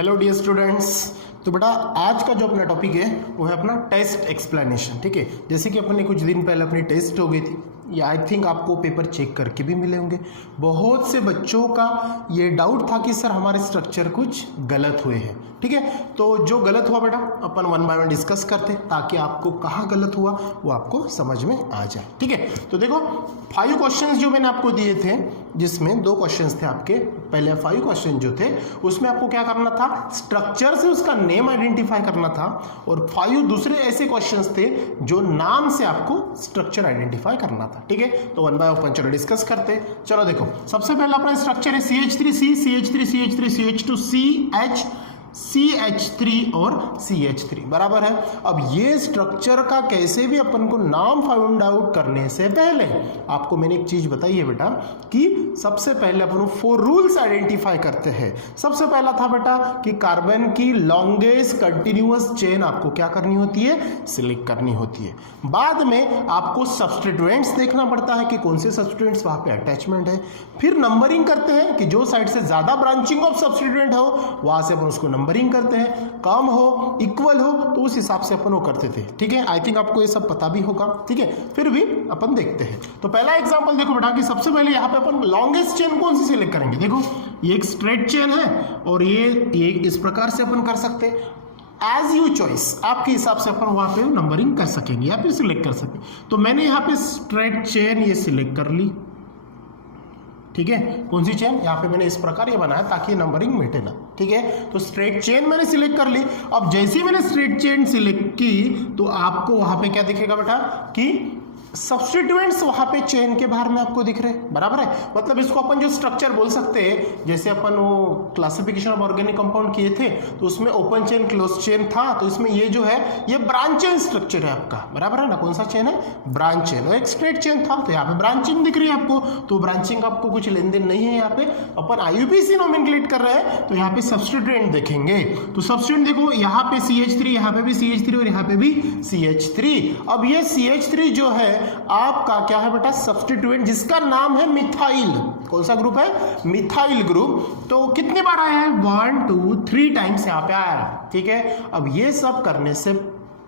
Hello dear students. तो बेटा आज का जो अपना टॉपिक है वो है अपना टेस्ट एक्सप्लेनेशन। ठीक है, जैसे कि अपन ने कुछ दिन पहले अपनी टेस्ट हो गई थी, या आई थिंक आपको पेपर चेक करके भी मिले होंगे। बहुत से बच्चों का ये डाउट था कि सर हमारे स्ट्रक्चर कुछ गलत हुए हैं। ठीक है, तो जो गलत हुआ बेटा अपन वन बाय वन डिस्कस करते हैं ताकि आपको कहाँ गलत हुआ वो आपको समझ में आ जाए। ठीक है, तो देखो 5 क्वेश्चंस जो मैंने आपको दिए थे, जिसमें 2 क्वेश्चंस थे आपके। पहले 5 क्वेश्चन जो थे उसमें आपको क्या करना था, स्ट्रक्चर से उसका नेम आइडेंटिफाई करना था, और 5 दूसरे ऐसे क्वेश्चंस थे जो नाम से आपको स्ट्रक्चर आइडेंटिफाई करना था। ठीक है, तो वन बाय वन चलो डिस्कस करते हैं। चलो देखो, सबसे पहला अपना स्ट्रक्चर है CH3C, CH3, CH3, CH2, CH, CH3 और CH3 बराबर है। अब ये स्ट्रक्चर का कैसे भी अपन को नाम फाइंड आउट करने से पहले आपको मैंने एक चीज बताई है बेटा कि सबसे पहले अपन 4 रूल्स आइडेंटिफाई करते हैं। सबसे पहला था बेटा कि कार्बन की लॉन्गेस्ट कंटिन्यूअस चेन आपको क्या करनी होती है, सिलेक्ट करनी होती है। बाद में आपको सब्स्टिट्यूएंट्स देखना पड़ता है कि कौन से सब्स्टिट्यूएंट्स वहां पे अटैचमेंट है। फिर नंबरिंग करते हैं कि जो साइड से ज्यादा ब्रांचिंग ऑफ सब्स्टिट्यूएंट हो वहां से अपन उसको नंबरिंग करते हैं, कम हो इक्वल हो तो उस हिसाब से अपन वो करते थे। ठीक है, आई थिंक आपको ये सब पता भी होगा। ठीक है, फिर भी अपन देखते हैं। तो पहला एग्जांपल देखो बेटा कि सबसे पहले यहाँ पे अपन लॉन्गेस्ट चेन कौन सी सिलेक्ट करेंगे। देखो ये एक स्ट्रेट चेन है और ये इस प्रकार से अपन कर सकते हैं। एज यू चॉइस, आपके हिसाब से अपन वहां पे नंबरिंग कर सकेंगे या फिर सिलेक्ट कर सकेंगे। तो मैंने यहाँ पे स्ट्रेट चेन ये सिलेक्ट कर ली। ठीक है, कौन सी चेन, यहाँ पे मैंने इस प्रकार ये बनाया ताकि नंबरिंग मिटे ना। ठीक है, तो स्ट्रेट चेन मैंने सिलेक्ट कर ली। अब जैसे ही मैंने स्ट्रेट चेन सिलेक्ट की तो आपको वहां पे क्या दिखेगा बेटा कि सब्स्टिट्यूएंट्स वहां पे चेन के बाहर में आपको दिख रहे, बराबर है। मतलब इसको अपन जो स्ट्रक्चर बोल सकते हैं, जैसे अपन वो क्लासिफिकेशन ऑफ ऑर्गेनिक कंपाउंड किए थे तो उसमें ओपन चेन क्लोज चेन था, तो इसमें ये जो है ये ब्रांच चेन स्ट्रक्चर है आपका, बराबर है ना। कौन सा चेन है, ब्रांच चेन। और एक स्ट्रेट चेन था तो यहाँ पे ब्रांचिंग दिख रही है आपको, तो ब्रांचिंग आपको कुछ लेन देन नहीं है। यहाँ पे अपन IUPAC नोमेनक्लेट कर रहे हैं तो यहाँ पे सब्स्टिट्यूएंट देखेंगे। तो सब्स्टिट्यूएंट देखो, यहाँ पे CH3, यहाँ पे भी CH3 और यहाँ पे भी CH3। अब ये CH3 जो है आपका क्या है बेटा, सब्स्टिट्यूएंट जिसका नाम है मिथाइल। कौन सा ग्रुप है, मिथाइल ग्रुप। तो कितनी बार आया है, 1 2 3 टाइम्स यहाँ पे आया है। ठीक है, अब ये सब करने से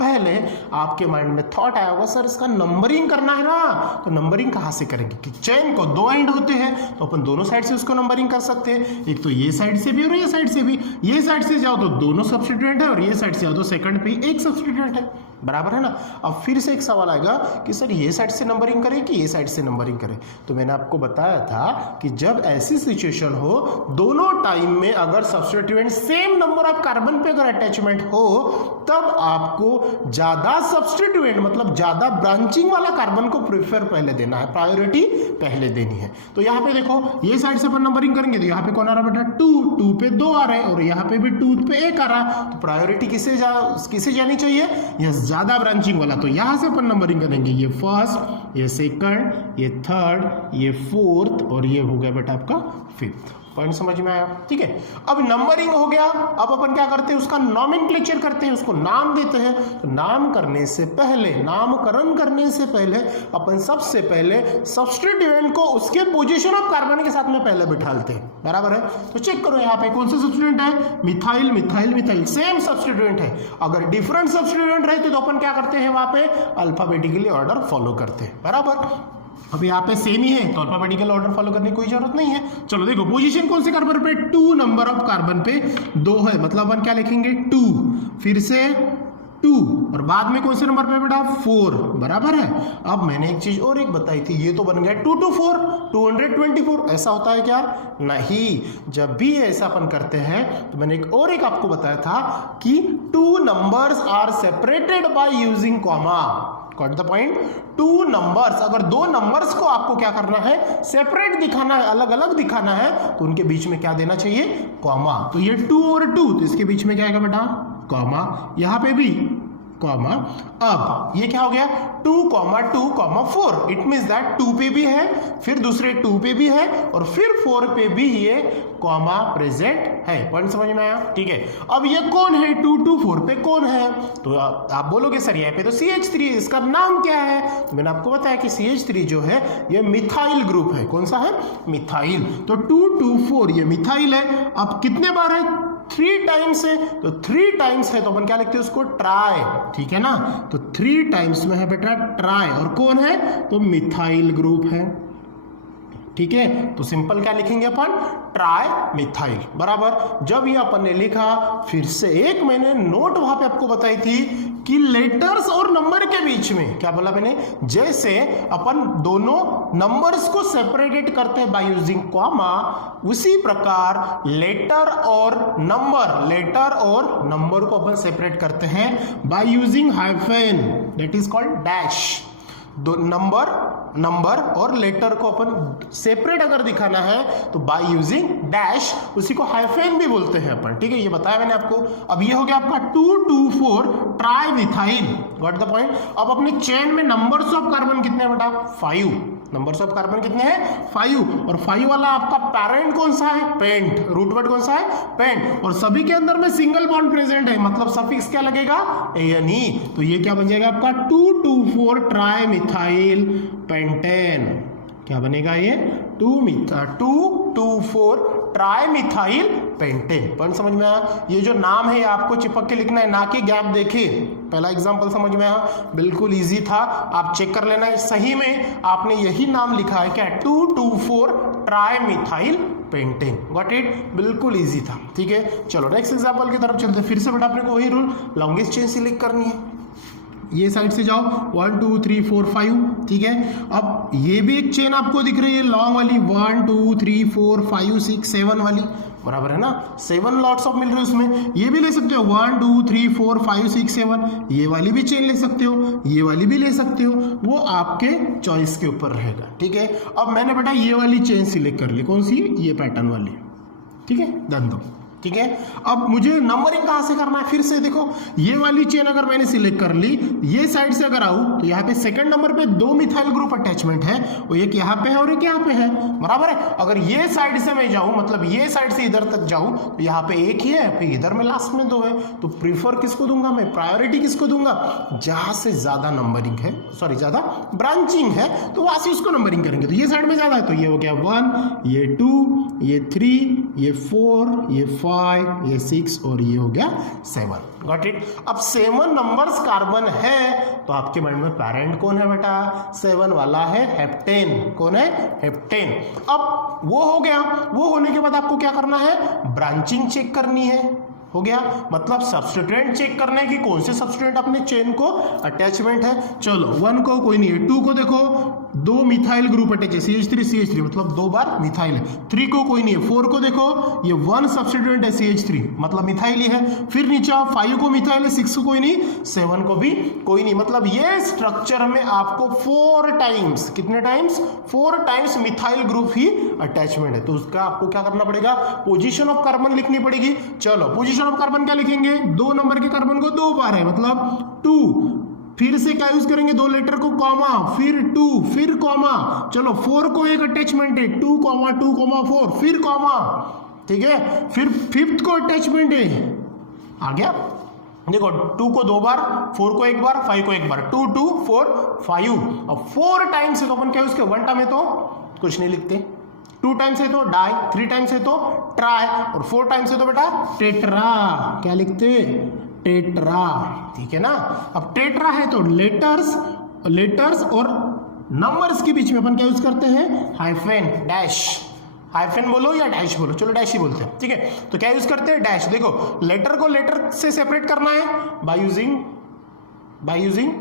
पहले आपके माइंड में थॉट आया होगा सर इसका नंबरिंग करना है ना। तो नंबरिंग कहां से करेंगे कि चेन को 2 एंड होते हैं तो अपन दोनों साइड से उसको नंबरिंग कर सकते हैं। एक तो ये साइड से भी और ये साइड से भी। ये साइड से जाओ तो दोनों सब्स्टिट्यूएंट है और ये साइड से जाओ तो सेकंड पे एक सब्स्टिट्यूएंट है, बराबर है ना। अब फिर से एक सवाल आएगा कि सर ये साइड से नंबरिंग करें कि ये साइड से नंबरिंग करें। तो मैंने आपको बताया था कि जब ऐसी सिचुएशन हो दोनों टाइम में अगर substituent same number of carbon पे अगर अटैचमेंट हो तब आपको ज्यादा सब्स्टिट्यूएंट मतलब ज्यादा ब्रांचिंग वाला कार्बन को प्रेफर पहले देना है, प्रायोरिटी पहले देनी है। तो यहाँ पे देखो ये साइड से अपन नंबरिंग करेंगे तो यहाँ पे कौन आ रहा बेटा, 2 पे 2 आ रहे हैं और यहाँ पे भी 2 पे 1 आ रहा है। तो प्रायोरिटी किसे जानी चाहिए, ये ज्यादा ब्रांचिंग वाला। तो यहां से अपन नंबरिंग करेंगे, ये फर्स्ट, ये सेकंड, ये थर्ड, ये फोर्थ और ये हो गया बेटा आपका 5th। पॉइंट समझ में आया। ठीक है, अब नंबरिंग हो गया। अब अपन क्या करते हैं, उसका नॉमेनक्लेचर करते हैं, उसको नाम देते हैं। तो नाम करने से पहले, नामकरण करने से पहले अपन सबसे पहले सब्स्टिट्यूएंट को उसके पोजीशन ऑफ कार्बन के साथ में पहले बिठाते हैं, बराबर है। तो चेक करो यहाँ पे कौन सा सब्स्टिट्यूएंट है, methyl, methyl, methyl, same substituent है। अगर डिफरेंट सब्स्टिट्यूएंट रहते तो अपन क्या करते हैं, वहां पे अल्फाबेटिकली ऑर्डर फॉलो करते हैं, बराबर। अब यहाँ पे सेम ही है तो अल्फाबेटिकल ऑर्डर फॉलो करने की कोई जरूरत नहीं है। चलो देखो पोजीशन कौन से कार्बन पे, 2 नंबर ऑफ कार्बन पे 2 है, मतलब अपन क्या लिखेंगे 2, फिर से 2 और बाद में कौन से नंबर पे बेटा 4, बराबर है। अब मैंने एक चीज और एक बताई थी, ये तो बन गया 2 2 4 224। ऐसा होता है क्या, नहीं। जब भी ऐसा अपन करते हैं तो मैंने एक आपको बताया था कि 2 numbers are separated by using comma. Got the point, 2 numbers, अगर 2 नंबर्स को आपको क्या करना है, सेपरेट दिखाना है, अलग अलग दिखाना है, तो उनके बीच में क्या देना चाहिए, कॉमा। तो ये 2 और 2 तो इसके बीच में क्या आएगा बेटा, कॉमा। यहां पे भी कॉमा। अब ये क्या हो गया 2, 2, 4। इट मींस दैट 2 पे भी है, फिर दूसरे 2 पे भी है और फिर 4 पे भी ये कॉमा प्रेजेंट है। पॉइंट समझ में आया। ठीक है, अब ये कौन है 2 2 4 पे कौन है, तो आप बोलोगे सर यहाँ पे तो CH3 है, इसका नाम क्या है। तो मैंने आपको बताया कि CH3 जो है ये मिथाइल ग्रुप है। कौन सा है, मिथाइल। तो 2 2 4 ये मिथाइल है। अब कितने बार है, 3 टाइम्स है, तो 3 टाइम्स है तो अपन क्या लिखते हैं उसको ट्राई, ठीक है ना। तो 3 टाइम्स में है बेटा ट्राई, और कौन है तो मिथाइल ग्रुप है, ठीक है। तो सिंपल क्या लिखेंगे अपन ट्राई मिथाइल बराबर। जब ये अपन ने लिखा, फिर से एक मैंने नोट वहां पे आपको बताई थी कि लेटर्स और नंबर के बीच में क्या बोला मैंने, जैसे अपन दोनों नंबर्स को सेपरेटेड करते हैं बाय यूजिंग कॉमा, उसी प्रकार लेटर और नंबर को अपन सेपरेट करते हैं by using hyphen, that is called dash. दो नंबर और लेटर को अपन सेपरेट अगर दिखाना है तो बाय यूजिंग डैश, उसी को हाइफेन भी बोलते हैं अपन, ठीक है। ये बताया मैंने आपको। अब ये हो गया आपका 2,2,4 tri methyl, got the point. अब अपने चेन में नंबर्स ऑफ कार्बन कितने हैं बेटा 5, नंबर्स ऑफ कार्बन कितने हैं 5, और 5 वाला आपका पैरेंट कौन सा है पेंट, रूट वर्ड कौन सा है पेंट, और सभी के अंदर में सिंगल बॉन्ड प्रेजेंट है, मतलब सफिक्स क्या लगेगा ANE। तो ये क्या बन जाएगा आपका 2,2,4 ट्राई मिथाइल पेंटेन, क्या बनेगा ये 2,2,4 ट्राई मिथाइल पेंटेन। पॉइंट समझ में आया। ये जो नाम है आपको चिपक के लिखना है, ना कि गैप देखे। पहला एग्जांपल समझ में आया, बिल्कुल इजी था, आप चेक कर लेना। सही में आपने यही नाम लिखा है क्या 2,2,4 tri methyl pentane, got it, बिल्कुल इजी था, ठीक है। चलो नेक्स्ट एग्जांपल की तरफ चलते हैं। फिर से बेटा अपने को वही रूल, लॉन्गेस्ट चेन सिलेक्ट करनी है, ये साइड से जाओ 1 2 3 4 5, ठीक है। अब ये भी एक चेन आपको दिख रही है लॉन्ग वाली 1 2 3 4 5 6 7 वाली, बराबर है ना, 7 लॉट्स ऑफ मिल रहे हैं उसमें। ये भी ले सकते हो 1 2 3 4 5 6 7, ये वाली भी चेन ले सकते हो, ये वाली भी ले सकते हो, वो आपके चॉइस के ऊपर रहेगा, ठीक है। अब मैंने बेटा ये वाली चेन सिलेक्ट कर ली, कौन सी, ये पैटर्न वाली, ठीक है, डन दो, ठीक है। अब मुझे नंबरिंग कहां से करना है, फिर से देखो, ये वाली चेन अगर मैंने सिलेक्ट कर ली, ये साइड से अगर आऊं तो यहाँ पे सेकंड नंबर पे 2 मिथाइल ग्रुप अटैचमेंट है, वो एक यहाँ पे है और एक यहाँ पे है, बराबर है। अगर ये साइड से मैं जाऊं, मतलब ये साइड से इधर तक जाऊं, तो यहाँ पे एक ही है, फिर इधर में लास्ट में 2 है, तो प्रीफर किसको दूंगा मैं, प्रायोरिटी किसको दूंगा, जहां से ज्यादा नंबरिंग है, सॉरी ज्यादा ब्रांचिंग है, तो वहां से उसको नंबरिंग करेंगे। तो ये साइड में ज्यादा है, तो ये हो गया 1, ये 2, ये 3, ये 4, ये 5, ये 6 और ये हो गया 7, गॉट इट। अब 7 नंबर्स कार्बन है, तो आपके माइंड में पैरेंट कौन है बेटा, 7 वाला है हेप्टेन, कौन है हेप्टेन। अब वो हो गया, वो होने के बाद आपको क्या करना है, ब्रांचिंग चेक करनी है, हो गया, मतलब सब्स्टिट्यूएंट चेक करने की, कौन से सब्स्टिट्यूएंट अपने चेन को अटैचमेंट है। चलो 1 को कोई नहीं है, 2 को देखो 2 मिथाइल ग्रुप अटैच है, CH3 मतलब 2 बार मिथाइल है। 3 को कोई नहीं है, 4 को देखो ये 1 सब्स्टिट्यूएंट है CH3 मतलब मिथाइल ही है। फिर नीचे 5 को मिथाइल है, 6 को कोई नहीं, 7 को भी कोई नहीं, मतलब ये स्ट्रक्चर में आपको 4 टाइम्स, कितने टाइम्स 4 टाइम्स मिथाइल ग्रुप ही अटैचमेंट है। तो उसका आपको क्या करना पड़ेगा, पोजीशन ऑफ कार्बन लिखनी पड़ेगी। चलो पोजीशन ऑफ कार्बन क्या लिखेंगे, 2 नंबर के कार्बन को 2 बार है, मतलब 2, फिर से क्या यूज करेंगे, 2 लेटर को कॉमा, फिर 2, फिर कॉमा। चलो 4 को एक अटैचमेंट है 2, 2, 4, फिर कॉमा, ठीक है। फिर 5th को अटैचमेंट है, आ गया, देखो 2 को 2 बार, 4 को 1 बार, 5 को 1 बार, 2 2 4 5। अब 4 टाइम्स है तो अपन क्या यूज करें, 1 टाइम है तो कुछ नहीं लिखते, 2 टाइम्स है तो डाई, 3 टाइम्स है तो ट्राई, और 4 टाइम्स है तो बेटा टेट्रा, क्या लिखते, टेट्रा, ठीक है ना। अब टेट्रा है तो लेटर्स और नंबर्स के बीच में अपन क्या यूज करते हैं, हाइफेन, डैश, हाइफेन बोलो या डैश बोलो, चलो डैश ही बोलते हैं, ठीक है। तो क्या यूज करते हैं, डैश। देखो लेटर को लेटर से सेपरेट करना है बाय यूजिंग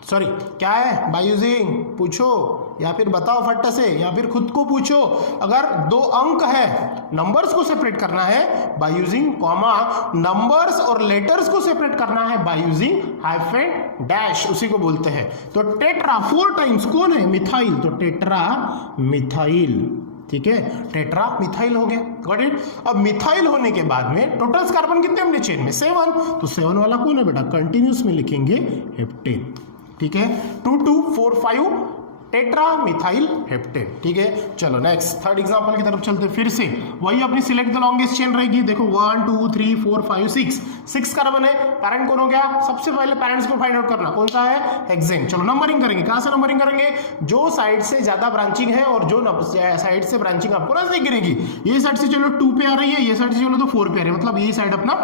सॉरी क्या है, बाय यूजिंग, पूछो या फिर बताओ फट से, या फिर खुद को पूछो। अगर 2 अंक है, नंबर्स को सेपरेट करना है बाय यूजिंग कॉमा, नंबर्स और लेटर्स को सेपरेट करना है बाय यूजिंग हाइफेन डैश, उसी को बोलते हैं। तो टेट्रा 4 टाइम्स कौन है, मिथाइल, तो टेट्रा मिथाइल, ठीक है, टेट्रा मिथाइल हो गया, गॉट इट। अब मिथाइल होने के बाद में टोटल कार्बन कितने हमने चेन में, 7, तो 7 वाला कौन है बेटा, कंटिन्यूस में लिखेंगे हेप्टेन, ठीक है। 2 2 4 5 टेट्रा मिथाइल हेप्टेन। ठीक है, चलो नेक्स्ट थर्ड एग्जांपल की तरफ चलते हैं। फिर से वही अपनी सिलेक्ट द लॉन्गेस्ट चेन रहेगी। देखो 1 2 3 4 5 6 कार्बन है। पैरेंट कौन हो गया? सबसे पहले पेरेंट्स को फाइंड आउट करना, कौन सा है? हेक्सेन। चलो नंबरिंग करेंगे। कहां से नंबरिंग करेंगे? जो साइड से ज्यादा ब्रांचिंग है और जो साइड से ब्रांचिंग आपको नजदीक गिरेगी। ये साइड से चलो 2 पे आ रही है, ये साइड से चलो तो 4 पे आ रही है, मतलब ये साइड अपना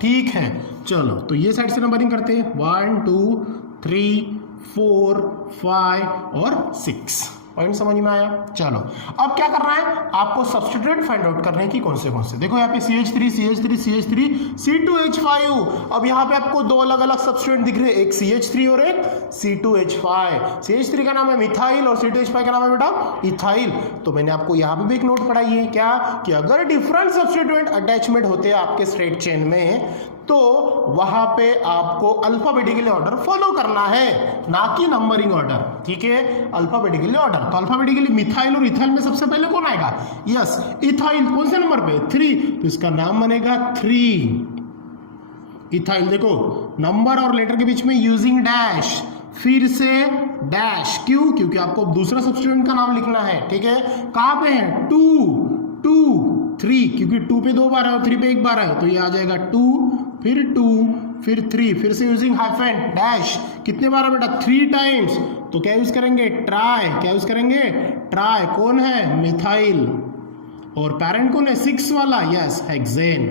ठीक है। चलो तो ये साइड से नंबरिंग करते हैं 1 2 3 4 5 और 6। पॉइंट समझ में आया? चलो अब क्या करना है? आपको सब्स्टिट्यूएंट फाइंड आउट करने की कौन से। देखो यहाँ पे CH3 CH3 CH3 C2H5। अब यहाँ पे आपको दो अलग अलग सब्स्टिट्यूएंट दिख रहे हैं, एक CH3 और एक C2H5। CH3 का नाम है मिथाइल और C2H5 का नाम है बेटा इथाइल। तो मैंने आपको यहाँ पे भी एक नोट पढ़ाई है, क्या कि अगर डिफरेंट सब्स्टिट्यूएंट अटैचमेंट होते हैं आपके स्ट्रेट चेन में तो वहां पे आपको अल्फाबेटिकली ऑर्डर फॉलो करना है, ना कि नंबरिंग ऑर्डर। ठीक है, अल्फाबेटिकली ऑर्डर। तो अल्फाबेटिकली मिथाइल और इथाइल में सबसे पहले कौन आएगा? Yes, ethyl. कौन से नंबर पे? 3। तो इसका नाम बनेगा 3 इथाइल। देखो नंबर और लेटर के बीच में यूजिंग डैश, फिर से डैश। क्यों? क्योंकि आपको दूसरा सब्स्टिट्यूएंट का नाम लिखना है। ठीक है, कहां पे है? 2 3, क्योंकि 2 पे 2 बार है और 3 पे 1 बार है, तो ये आ जाएगा 2 फिर 2 फिर 3, फिर से यूजिंग हाइफन डैश। कितने बार है बेटा? 3 टाइम्स। तो क्या यूज करेंगे? ट्राई। क्या यूज करेंगे? ट्राई। कौन है? मिथाइल। और पैरेंट कौन है? 6 वाला, यस हेक्सेन।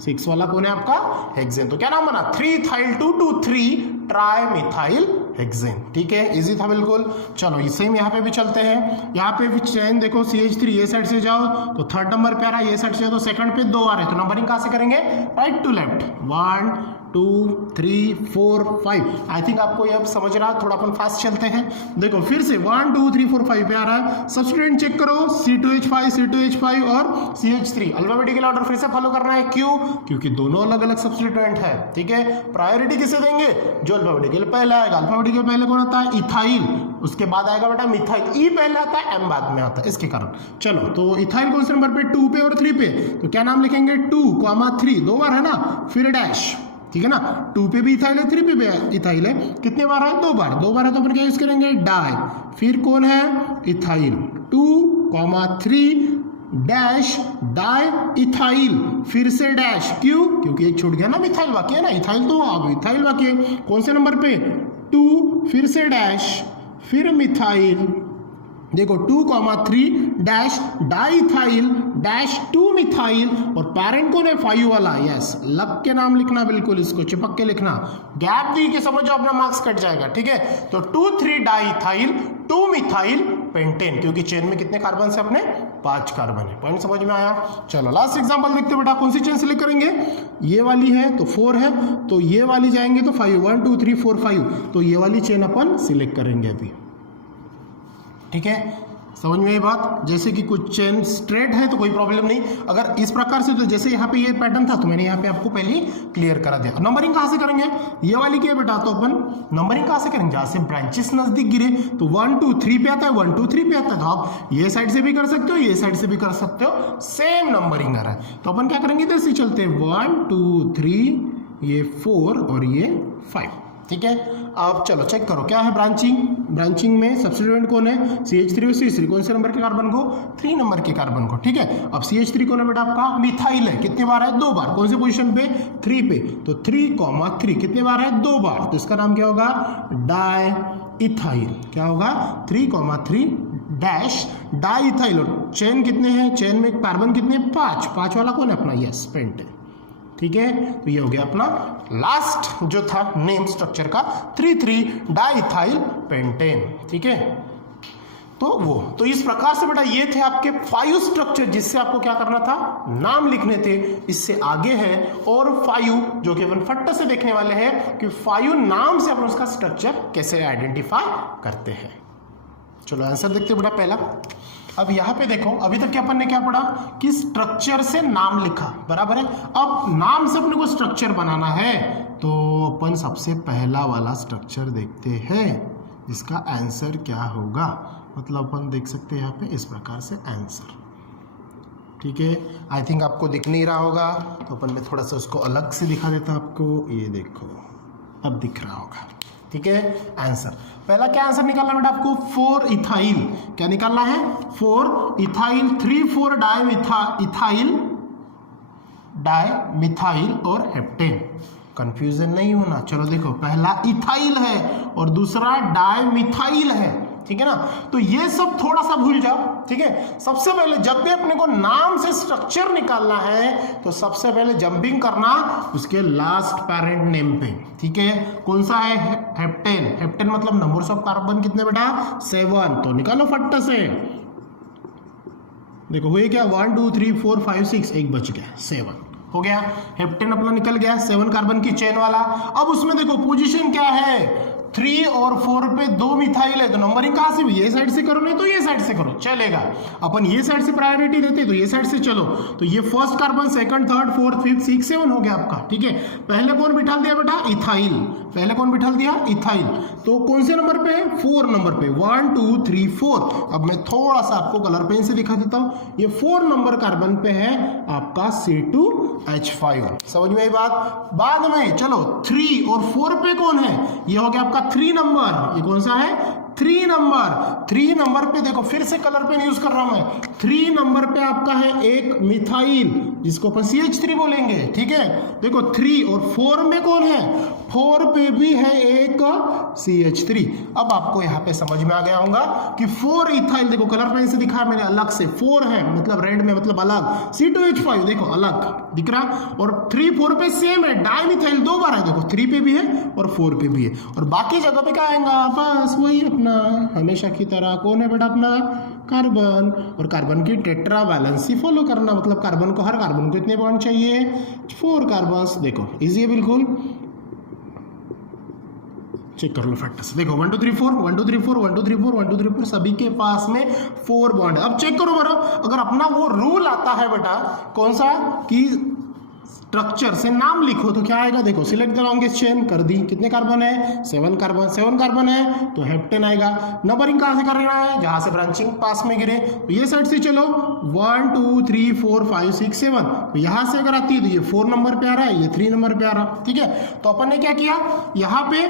6 वाला कौन है आपका? हेक्सेन। तो क्या नाम बना? 3 इथाइल 2 2 3 ट्राई मिथाइल हेक्सेन। ठीक है, इजी था बिल्कुल। चलो सेम यहाँ पे भी चलते हैं। यहाँ पे भी चेन देखो CH3, ये साइड से जाओ तो 3rd नंबर पे आ रहा है, ये साइड से जाओ तो 2nd पे 2 आ रहे हैं। तो नंबरिंग कहाँ से करेंगे? Right to left. 1 2 3 4 5। I think आपको ये अब समझ रहा है, थोड़ा अपन फास्ट चलते हैं। देखो फिर से 1 2 3 4 5 पे आ रहा है। सब्स्टिट्यूएंट चेक करो, C2H5 C2H5 और CH3। अल्फाबेटिकल ऑर्डर फिर से फॉलो करना है। क्यों? क्योंकि दोनों अलग अलग सब्स्टिट्यूएंट है। ठीक है, प्रायोरिटी किसे देंगे? जो अल्फाबेटिकल पहले आएगा। अल्फाबेटिकल पहले कौन आता है? इथाइल। उसके बाद आएगा बेटा मिथाइल। ई पहले आता है, एम बाद में आता है, इसके कारण। चलो तो इथाइल कौन से नंबर पे? 2 पे और 3 पे। तो क्या नाम लिखेंगे? 2 3, 2 बार है ना, फिर डैश। ठीक है ना, 2 पे भी इथाइल है, 3 पे भी इथाइल है। कितने बार है? 2 बार। 2 बार है तो अपन क्या यूज करेंगे? डाई। फिर कौन है? इथाइल। 2 3 डैश डाई इथाइल, फिर से डैश। क्यों? क्योंकि एक छूट गया ना, मिथाइल बाकी है ना, इथाइल तो अब इथाइल बाकी है। कौन से नंबर पे? 2 फिर से डैश फिर मिथाइल। देखो 2 3 डैश डाइथाइल डैश 2 मिथाइल और पैरेंट कौन है? 5 वाला। यस, लग के नाम लिखना, बिल्कुल इसको चिपक के लिखना। गैप दी के समझो, अपना मार्क्स कट जाएगा। ठीक है, तो 2 3 डाइथाइल 2 मिथाइल पेंटेन, क्योंकि चेन में कितने कार्बन से अपने? 5 कार्बन है। पॉइंट समझ में आया? चलो लास्ट एग्जांपल देखते बेटा। कौन सी चेन सिलेक्ट करेंगे? ये वाली है तो 4 है, तो ये वाली जाएंगे तो 5 1 2 3 4 5। तो ये वाली चेन अपन सिलेक्ट करेंगे अभी। ठीक है, समझ में आई बात? जैसे कि कुछ चेन स्ट्रेट है तो कोई प्रॉब्लम नहीं, अगर इस प्रकार से, तो जैसे यहाँ पे ये पैटर्न था तो मैंने यहाँ पे आपको पहले क्लियर करा दिया। नंबरिंग कहाँ से करेंगे? ये वाली क्या बेटा? तो अपन नंबरिंग कहाँ से करेंगे? जहाँ से ब्रांचेस नजदीक गिरे, तो 1 2 3 पे आता है, 1 2 3 पे आता है। तो आप ये साइड से भी कर सकते हो, ये साइड से भी कर सकते हो, सेम नंबरिंग आ रहा है। तो अपन क्या करेंगे? इधर से चलते हैं 1 2 3, ये 4 और ये 5। ठीक है, अब चलो चेक करो क्या है ब्रांचिंग में सब्स्टिट्यूएंट कौन है? CH3 और CH3। कौन से नंबर के कार्बन को? 3 नंबर के कार्बन को। ठीक है, अब CH3 कौन है बेटा आपका? मिथाइल है। कितने बार है? 2 बार। कौन से पोजीशन पे? 3 पे। तो 3 3 कितने बार है? 2 बार। तो इसका नाम क्या होगा? Di ethyl. क्या होगा? 3 3 डैश डाई इथाइल। और चेन कितने हैं? चेन में कार्बन कितने? 5 वाला कौन है अपना? Yes, pentane. ठीक है, तो ये हो गया अपना लास्ट जो था नेम स्ट्रक्चर का 3 3 डाइथाइल पेंटेन। ठीक है, तो इस प्रकार से बेटा ये थे आपके 5 स्ट्रक्चर जिससे आपको क्या करना था? नाम लिखने थे। इससे आगे है और 5 जो कि अपन फट से देखने वाले हैं कि 5 नाम से अपन उसका स्ट्रक्चर कैसे आइडेंटिफाई करते हैं। चलो आंसर देखते बेटा पहला। अब यहाँ पे देखो, अभी तक अपन ने क्या पढ़ा कि स्ट्रक्चर से नाम लिखा, बराबर है। अब नाम से अपने को स्ट्रक्चर बनाना है तो अपन सबसे पहला वाला स्ट्रक्चर देखते हैं जिसका आंसर क्या होगा। मतलब अपन देख सकते हैं यहाँ पे इस प्रकार से आंसर। ठीक है, आई थिंक आपको दिख नहीं रहा होगा तो अपन मैं थोड़ा सा उसको अलग से दिखा देता आपको। ये देखो, अब दिख रहा होगा। ठीक है। आंसर पहला क्या आंसर निकालना बेटा आपको, 4 इथाइल, क्या निकालना है 4 इथाइल, 3,4 डाई मिथाइल और हेप्टेन। कंफ्यूजन नहीं होना। चलो देखो, पहला इथाइल है और दूसरा डाई मिथाइल है, ठीक है ना। तो ये सब थोड़ा सा भूल जाओ, ठीक है। सबसे पहले जब भी अपने को नाम से स्ट्रक्चर निकालना है तो सबसे पहले जंपिंग करना उसके लास्ट पेरेंट नेम पे, ठीक है। कौन सा है, हेप्टेन। हेप्टेन मतलब नंबर्स ऑफ कार्बन कितने बेटा, 7। तो निकालो फट्टा से, देखो हुए क्या, 1 2 3 4 5 6, एक बच गया, 7 हो गया। हेप्टेन अपना निकल गया, 7 कार्बन की चेन वाला। अब उसमें देखो पोजीशन क्या है, 3 और 4 पे 2 मिथाइल है, तो नंबरिंग कहां से, ये साइड से करो, नहीं तो ये साइड से करो, चलेगा। अपन ये साइड से प्रायोरिटी देते तो ये साइड से चलो। तो ये first carbon, second, third, fourth, fifth, 6, 7 हो गया आपका, ठीक है। पहले कौन बिठा दिया बेटा, इथाइल। पहले कौन बिठा दिया, इथाइल। तो कौन से नंबर पे है, 4 नंबर पे, 1 2 3 4। अब मैं थोड़ा सा आपको कलर पेन से दिखा देता हूं। ये 4 नंबर कार्बन पे है आपका C2H5। समझ में आई बात। बाद में चलो 3 और 4 पे कौन है, ये हो गया आपका 3 नंबर। ये कौन सा है, 3 नंबर। 3 नंबर पे देखो, फिर से कलर पेन यूज कर रहा हूं मैं। 3 नंबर पे आपका है एक मिथाइल, जिसको अपन CH3 बोलेंगे, ठीक है। देखो 3 और 4 में कौन है, 4 पे भी है एक CH3। अब आपको यहाँ पे समझ में आ गया होगा कि 4 इथाइल, देखो कलर पेन से दिखाया मैंने अलग से, 4 है मतलब रेड में, मतलब अलग। C2H5 देखो अलग दिख रहा, और 3 4 पे सेम है, डाइमिथाइल 2 बार है, देखो 3 पे भी है और 4 पे भी है। और बाकी जगह पे क्या आएगा, बस वही अपना हमेशा की तरह कौन है बेटा, अपना कार्बन। और कार्बन की टेट्रा वैलेंसी फॉलो करना, मतलब कार्बन को, हर कार्बन को इतने बॉन्ड चाहिए, 4 कार्बन। देखो इजी है बिल्कुल, चेक कर लो फट से। देखो 1 2 3 4 1 2 3 4 1 2 3 4 1 2 3 4, सभी के पास में 4 बॉन्ड है। अब चेक करो बरो, अगर अपना वो रूल आता है बेटा, कौन सा, कि स्ट्रक्चर से नाम लिखो, तो क्या आएगा, देखो सिलेक्ट द लॉन्गेस्ट चेन कर दी, कितने कार्बन है, 7 कार्बन। 7 कार्बन है तो हेप्टेन आएगा। नंबरिंग कहां से करना है, जहां से ब्रांचिंग पास में गिरे, तो ये साइड से चलो, 1 2 3 4 5 6 7। तो यहां से अगर आती है तो ये 4 नंबर पे आ रहा है, ये 3 नंबर पे आ रहा, ठीक है। तो अपन ने क्या किया, यहाँ पे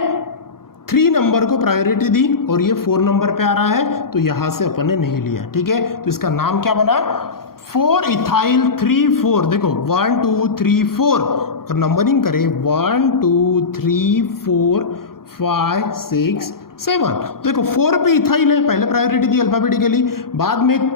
3 नंबर को प्रायोरिटी दी और ये 4 नंबर पे आ रहा है, तो यहां से अपन ने नहीं लिया, ठीक है। तो इसका नाम क्या बना, 4 इथाइल 3 4। देखो 1 2 3 4, अगर नंबरिंग करें 1 2 3 4 5 6 7। देखो 4 पे इथाइल है, पहले प्रायोरिटी दी अल्फाबेटिकली, बाद में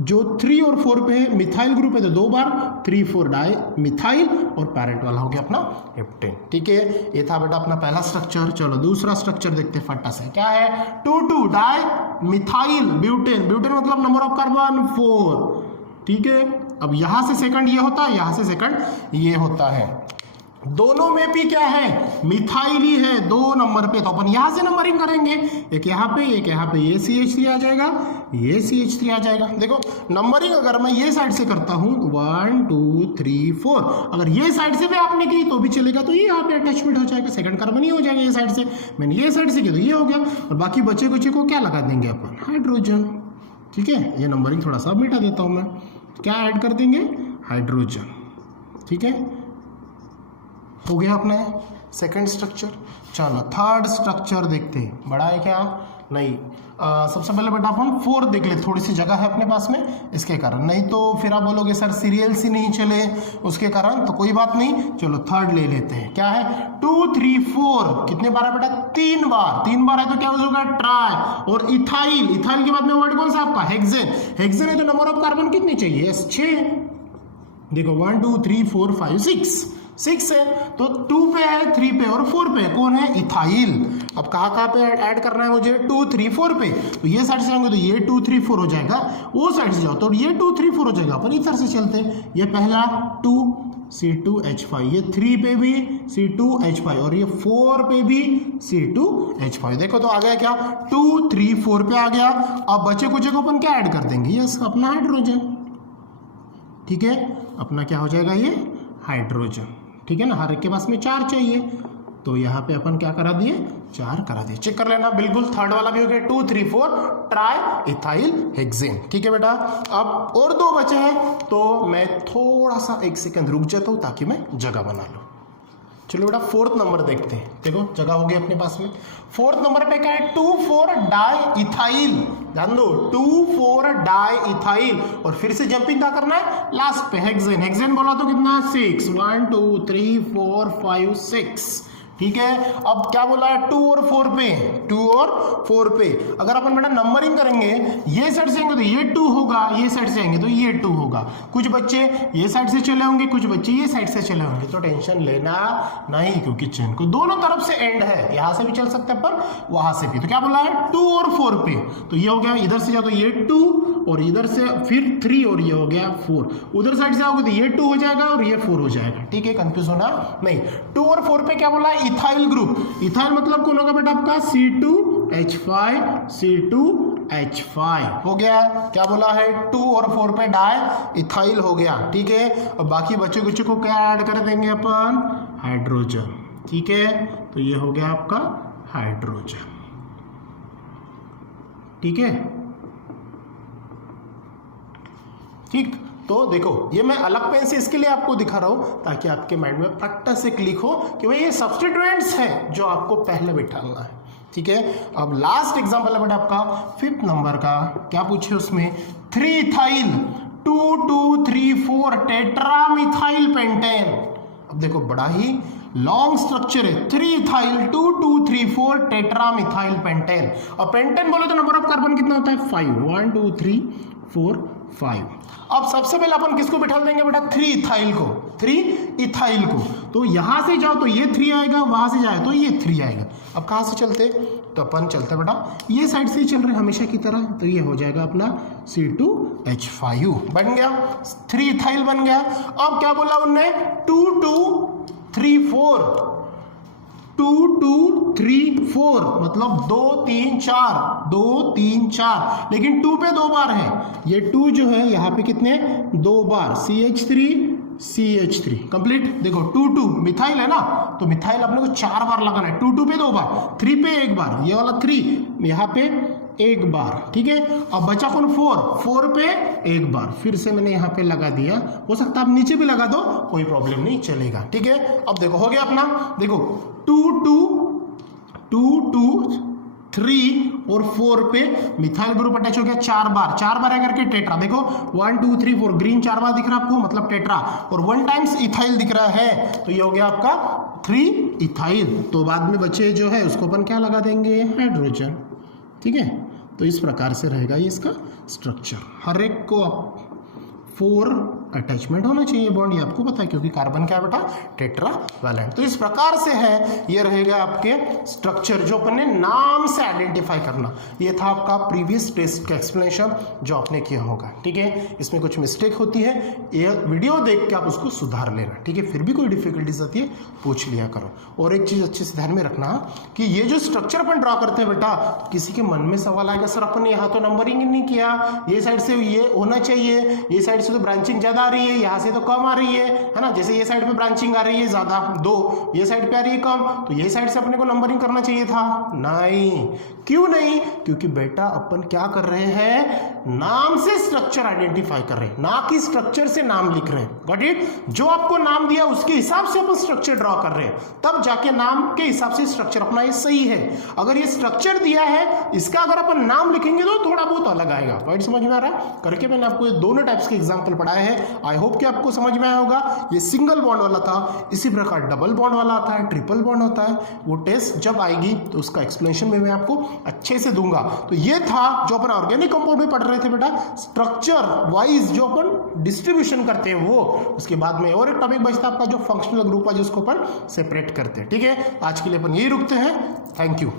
जो 3 और 4 पे है मिथाइल ग्रुप है, तो 2 बार 3 4 डाई मिथाइल, और पैरेंट वाला हो गया अपना हेप्टेन, ठीक है। ये था बेटा अपना पहला स्ट्रक्चर। चलो दूसरा स्ट्रक्चर देखते हैं फटा से, क्या है, 2 2 डाई मिथाइल ब्यूटेन। ब्यूटेन मतलब नंबर ऑफ कार्बन 4, ठीक है। अब यहां से सेकंड ये होता है, यहां से सेकंड ये होता है, दोनों में भी क्या है, मिथाइल ही है 2 नंबर पे। तो अपन यहां से नंबरिंग करेंगे, एक यहाँ पे एक यहाँ पे, ये CH3 आ जाएगा, ये CH3 आ जाएगा। देखो नंबरिंग अगर मैं ये साइड से करता हूं 1 2 3 4, अगर ये साइड से भी आपने की तो भी चलेगा, तो ये यहाँ पे अटैचमेंट हो जाएगा, सेकंड कार्बन ही हो जाएगा ये साइड से। मैंने ये साइड से किया तो ये हो गया, और बाकी बचे कुचे को क्या लगा देंगे अपन, हाइड्रोजन, ठीक है। ये नंबरिंग थोड़ा सा मिटा देता हूं मैं, क्या ऐड कर देंगे, हाइड्रोजन, ठीक है। हो गया अपना सेकंड स्ट्रक्चर। चलो थर्ड स्ट्रक्चर देखते हैं, बड़ा है क्या, नहीं। सबसे पहले बेटा अपन 4 देख ले, थोड़ी सी जगह है अपने पास में, इसके कारण। नहीं तो फिर आप बोलोगे सर सीरियल से नहीं चले उसके कारण, तो कोई बात नहीं, चलो थर्ड ले लेते हैं। क्या है, 2 3 4, कितने बार है बेटा, 3 बार। 3 बार है तो क्या होगा, ट्राई। और इथाइल, इथाइल के बाद में वर्ड कौन सा आपका, हेक्सेन। हेक्सेन है तो नंबर ऑफ कार्बन कितने चाहिए, 6। देखो 1 2 3 4 5 6 है, तो 2 पे है, 3 पे और 4 पे कौन है, इथाइल। अब कहाँ पे ऐड करना है मुझे, 2 3 4 पे। तो ये साइड से जाएंगे तो ये 2 3 4 हो जाएगा, वो साइड से जाओ तो ये 2 3 4 हो जाएगा। अपन इधर से चलते हैं, ये पहला 2 C2H5, ये 3 पे भी C2H5, और ये 4 पे भी C2H5। देखो तो आ गया क्या, 2 3 4 पे आ गया। अब बचे कुछ को अपन क्या ऐड कर देंगे, ये अपना हाइड्रोजन, ठीक है। अपना क्या हो जाएगा, ये हाइड्रोजन, ठीक है ना। हर एक के पास में 4 चाहिए, तो यहाँ पे अपन क्या करा दिए, 4 करा दिए। चेक कर लेना बिल्कुल, थर्ड वाला भी हो गया, 2 3 4 ट्राई इथाइल हेक्सेन, ठीक है बेटा। अब और 2 बचे हैं, तो मैं थोड़ा सा 1 सेकंड रुक जाता हूँ ताकि मैं जगह बना लूँ। चलो बेटा फोर्थ नंबर देखते हैं। देखो जगह होगी अपने पास में। फोर्थ नंबर पे क्या है, 2,4 डाई इथाइल। ध्यान दो, 2,4 डाई इथाइल। और फिर से जंपिंग क्या करना है, लास्ट पे हेक्सेन। हेक्सेन बोला तो कितना, 6, 1 2 3 4 5 6। ठीक है, अब क्या बोला है, 2 और 4 पे, 2 और 4 पे। अगर अपन बेटा नंबरिंग करेंगे, ये साइड से आएंगे तो ये 2 होगा, ये साइड से आएंगे तो ये 2 होगा। कुछ बच्चे ये साइड से चले होंगे, कुछ बच्चे ये साइड से चले होंगे, तो टेंशन लेना नहीं, क्योंकि चेन को दोनों तरफ से एंड है, यहां से भी चल सकते हैं पर वहां से भी। तो क्या बोला है, 2 और 4 पे, तो ये हो गया, इधर से जाओ तो ये 2 और इधर से फिर 3 और ये हो गया 4। उधर साइड से आओगे तो ये 2 हो जाएगा और ये 4 हो जाएगा। ठीक है, कंफ्यूज होना नहीं। 2 और 4 पे क्या बोला, इथाइल ग्रुप। इथाइल मतलब कौन होगा बेटा आपका, C2H5 C2H5 हो गया। क्या बोला है, 2 और 4 पे डाई इथाइल हो गया। ठीक है, और बाकी बच्चे कुछ को क्या ऐड कर देंगे अपन, हाइड्रोजन। ठीक है, तो ये हो गया आपका हाइड्रोजन। ठीक है, ठीक। तो देखो ये मैं अलग पेन से इसके लिए आपको दिखा रहा हूं ताकि आपके माइंड में फट से क्लिक हो कि भाई ये सब्स्टिट्यूएंट्स हैं जो आपको पहले बिठाना है। ठीक है, अब लास्ट एग्जांपल है बेटा आपका 5th नंबर का। क्या पूछे उसमें, 3 इथाइल 2 2 3 4 टेट्रामिथाइल पेंटेन। अब देखो बड़ा ही लॉन्ग स्ट्रक्चर है, 3 इथाइल 2 2 3 4 टेट्रामिथाइल पेंटेन। और पेंटेन बोले तो नंबर ऑफ कार्बन कितना होता है, 5, 1 2 3 4 5। अब सबसे पहले अपन किसको बिठा देंगे बेटा, 3 इथाइल को, 3 इथाइल को। तो यहां से जाओ तो ये 3 आएगा, वहां से जाए तो ये 3 आएगा। अब कहां से चलते, तो अपन चलते बेटा ये साइड से ही चल रहे हमेशा की तरह, तो ये हो जाएगा अपना C2H5 बन गया, 3 इथाइल बन गया। अब क्या बोला उनने, 2 2 3 4 2 2 3 4 मतलब 2 3 4 2 3 4, लेकिन 2 पे 2 बार है, ये 2 जो है यहाँ पे कितने 2 बार, CH3 कंप्लीट। देखो 2 2 मिथाइल है ना, तो मिथाइल अपने को 4 बार लगाना है, 2 2 पे 2 बार, 3 पे 1 बार, ये वाला 3 यहाँ पे 1 बार। ठीक है, अब बचा कौन, 4 पे 1 बार, फिर से मैंने यहाँ पे लगा दिया, हो सकता है आप नीचे भी लगा दो, कोई प्रॉब्लम नहीं, चलेगा। ठीक है, अब देखो हो गया अपना, देखो 2 2 2 3 और 4 पे मिथाइल ग्रुप अटैच हो गया 4 बार है करके टेट्रा। देखो 1 2 3 4 ग्रीन 4 बार दिख रहा है आपको, मतलब टेट्रा, और 1 टाइम्स इथाइल दिख रहा है, तो ये हो गया आपका 3 इथाइल। तो बाद में बचे जो है उसको अपन क्या लगा देंगे, हाइड्रोजन। ठीक है, तो इस प्रकार से रहेगा ये इसका स्ट्रक्चर। हर एक को 4 अटैचमेंट होना चाहिए बॉन्ड, ये आपको पता है, क्योंकि कार्बन क्या बेटा, टेट्रा वैलेंट। तो इस प्रकार से है, ये रहेगा आपके स्ट्रक्चर जो अपन ने नाम से आइडेंटिफाई करना। ये था आपका प्रीवियस टेस्ट का एक्सप्लेनेशन जो आपने किया होगा। ठीक है, इसमें कुछ मिस्टेक होती है, ये वीडियो देख के आप उसको सुधार लेना। ठीक है, फिर भी कोई डिफिकल्टीज आती है पूछ लिया करो। और एक चीज अच्छे से ध्यान में रखना कि ये जो स्ट्रक्चर अपन ड्रॉ करते हैं बेटा, किसी के मन में सवाल आएगा, सर अपन ने यहाँ तो नंबरिंग नहीं किया, ये साइड से ये होना चाहिए, ये साइड से तो ब्रांचिंग ज्यादा आ रही है, यहाँ से तो कम आ रही है ना, जैसे ये साइड पे ब्रांचिंग आ रही है ज्यादा 2, ये साइड पे आ रही है कम, तो ये साइड से अपने को नंबरिंग करना चाहिए था। नहीं, क्यों नहीं, क्योंकि बेटा अपन क्या कर रहे हैं, नाम से स्ट्रक्चर आइडेंटिफाई कर रहे हैं, ना कि स्ट्रक्चर से नाम लिख रहे हैं। गॉट इट, जो आपको नाम दिया उसके हिसाब से अपन स्ट्रक्चर ड्रॉ कर रहे हैं, तब जाके नाम के हिसाब से स्ट्रक्चर अपना ये सही है। अगर ये स्ट्रक्चर दिया है, इसका अगर अपन नाम लिखेंगे तो थोड़ा बहुत अलग आएगा। पॉइंट समझ में आ रहा है, करके मैंने आपको ये दोनों टाइप्स के एग्जाम्पल पढ़ाए हैं। आई होप कि आपको समझ में आया होगा। ये सिंगल बॉन्ड वाला था, इसी प्रकार डबल बॉन्ड वाला आता है, ट्रिपल बॉन्ड होता है, वो टेस्ट जब आएगी तो उसका एक्सप्लेनेशन में मैं आपको अच्छे से दूंगा। तो ये था जो अपन ऑर्गेनिक कंपाउंड में पढ़ रहे थे बेटा, स्ट्रक्चर वाइज जो अपन डिस्ट्रीब्यूशन करते हैं वो। उसके बाद में और एक टॉपिक बचता है आपका जो फंक्शनल ग्रुप है, जिसको अपन सेपरेट करते हैं। ठीक है, आज के लिए अपन यही रुकते हैं। Thank you.